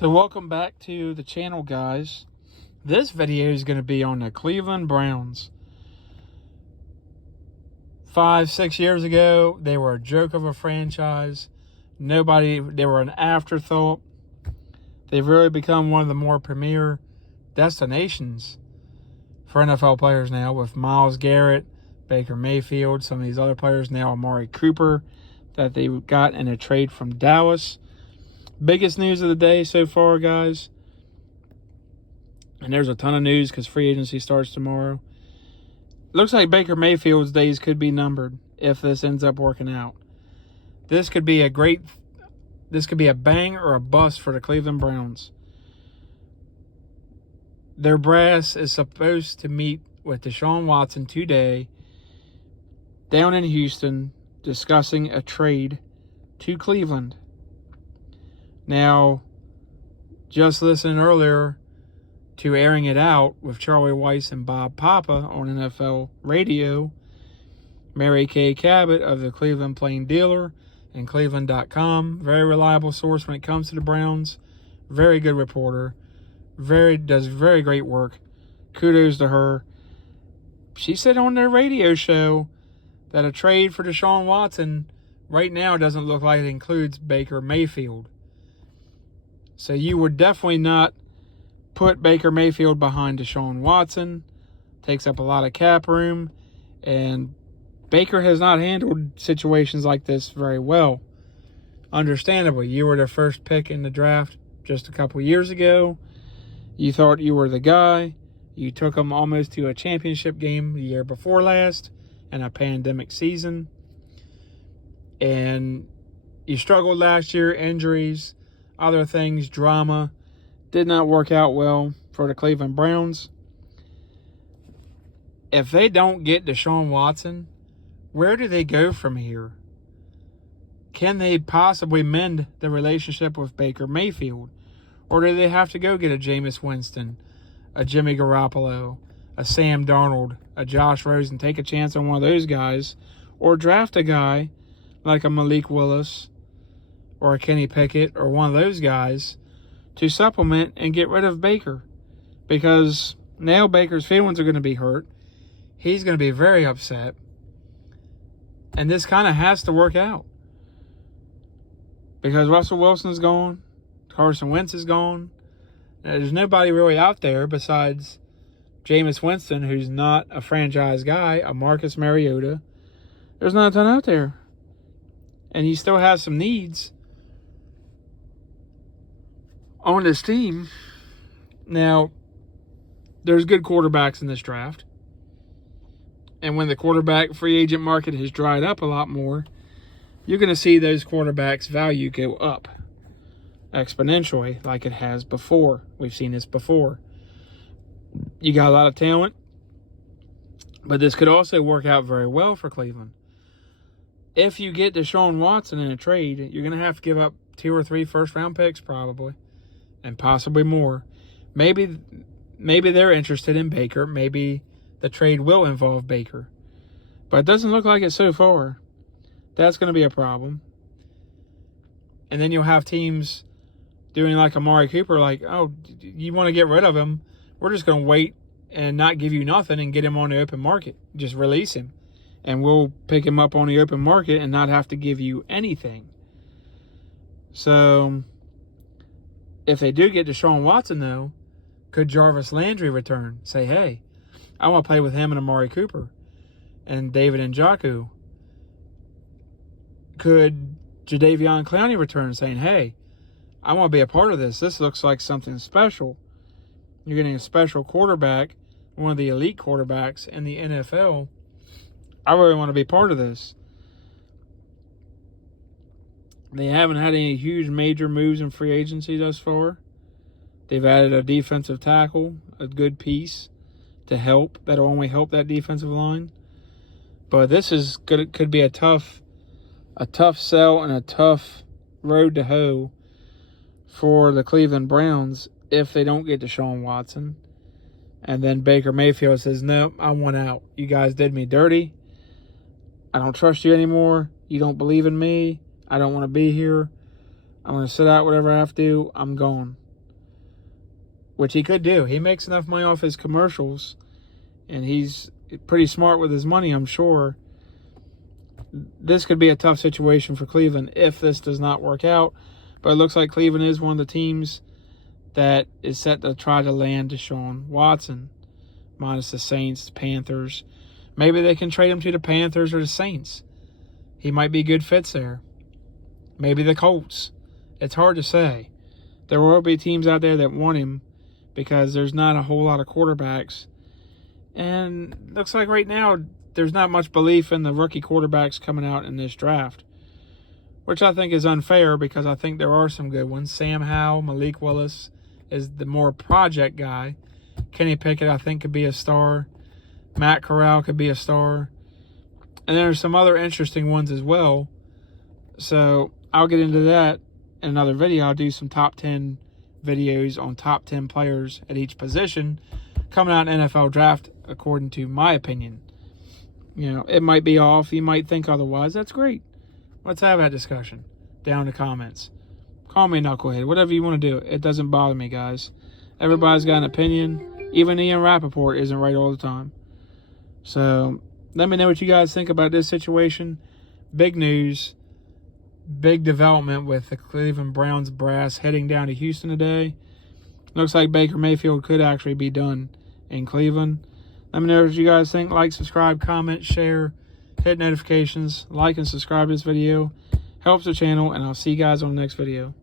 So welcome back to the channel, guys. This video is going to be on the Cleveland Browns. 5-6 years ago, they were a joke of a franchise. They were an afterthought. They've really become one of the more premier destinations for NFL players now, with Myles Garrett, Baker Mayfield, some of these other players now, Amari Cooper, that they got in a trade from Dallas. Biggest news of the day so far, guys, and there's a ton of news because free agency starts tomorrow. Looks like Baker Mayfield's days could be numbered if this ends up working out. This could be a bang or a bust for the Cleveland Browns. Their brass is supposed to meet with Deshaun Watson today down in Houston, discussing a trade to Cleveland. Now, just listening earlier to Airing It Out with Charlie Weiss and Bob Papa on NFL radio, Mary Kay Cabot of the Cleveland Plain Dealer and Cleveland.com, very reliable source when it comes to the Browns, very good reporter, does very great work. Kudos to her. She said on their radio show that a trade for Deshaun Watson right now doesn't look like it includes Baker Mayfield. So you would definitely not put Baker Mayfield behind Deshaun Watson. Takes up a lot of cap room. And Baker has not handled situations like this very well. Understandably, you were the first pick in the draft just a couple years ago. You thought you were the guy. You took him almost to a championship game the year before last in a pandemic season. And you struggled last year, injuries, other things, drama. Did not work out well for the Cleveland Browns. If they don't get Deshaun Watson, where do they go from here? Can they possibly mend the relationship with Baker Mayfield? Or do they have to go get a Jameis Winston, a Jimmy Garoppolo, a Sam Darnold, a Josh Rosen, take a chance on one of those guys, or draft a guy like a Malik Willis or a Kenny Pickett or one of those guys to supplement and get rid of Baker? Because now Baker's feelings are going to be hurt. He's going to be very upset. And this kind of has to work out. Because Russell Wilson's gone. Carson Wentz is gone. There's nobody really out there besides Jameis Winston, who's not a franchise guy, a Marcus Mariota. There's not a ton out there. And he still has some needs on this team. Now, there's good quarterbacks in this draft. And when the quarterback free agent market has dried up a lot more, you're going to see those quarterbacks' value go up exponentially like it has before. We've seen this before. You got a lot of talent, but this could also work out very well for Cleveland. If you get Deshaun Watson in a trade, you're going to have to give up 2 or 3 first-round picks probably, and possibly more. Maybe they're interested in Baker. Maybe the trade will involve Baker. But it doesn't look like it so far. That's going to be a problem. And then you'll have teams doing like Amari Cooper, like, oh, you want to get rid of him? We're just going to wait and not give you nothing and get him on the open market. Just release him. And we'll pick him up on the open market and not have to give you anything. So, if they do get Deshaun Watson, though, could Jarvis Landry return? Say, hey, I want to play with him and Amari Cooper and David Njoku. Could Jadeveon Clowney return, saying, hey, I want to be a part of this. This looks like something special. You're getting a special quarterback, one of the elite quarterbacks in the NFL. I really want to be part of this. They haven't had any huge major moves in free agency thus far. They've added a defensive tackle, a good piece to help. That'll only help that defensive line. But this is could be a tough sell and a tough road to hoe for the Cleveland Browns if they don't get Deshaun Watson. And then Baker Mayfield says, no, I want out. You guys did me dirty. I don't trust you anymore. You don't believe in me. I don't want to be here. I'm going to sit out whatever I have to do. I'm gone. which he could do. He makes enough money off his commercials, and he's pretty smart with his money, I'm sure. This could be a tough situation for Cleveland if this does not work out. But it looks like Cleveland is one of the teams that is set to try to land Deshaun Watson, minus the Saints, Panthers. Maybe they can trade him to the Panthers or the Saints. He might be good fits there. Maybe the Colts. It's hard to say. There will be teams out there that want him because there's not a whole lot of quarterbacks. And looks like right now there's not much belief in the rookie quarterbacks coming out in this draft, which I think is unfair because I think there are some good ones. Sam Howell, Malik Willis is the more project guy. Kenny Pickett, I think, could be a star. Matt Corral could be a star. And there's some other interesting ones as well. So I'll get into that in another video. I'll do some top 10 videos on top 10 players at each position coming out in NFL draft, according to my opinion. You know, it might be off. You might think otherwise. That's great. Let's have that discussion down in the comments. Call me a knucklehead. Whatever you want to do. It doesn't bother me, guys. Everybody's got an opinion. Even Ian Rappaport isn't right all the time. So let me know what you guys think about this situation. Big news. Big development with the Cleveland Browns brass heading down to Houston today. Looks like Baker Mayfield could actually be done in Cleveland. Let me know what you guys think. Like, subscribe, comment, share, hit notifications, like and subscribe to this video. Helps the channel, and I'll see you guys on the next video.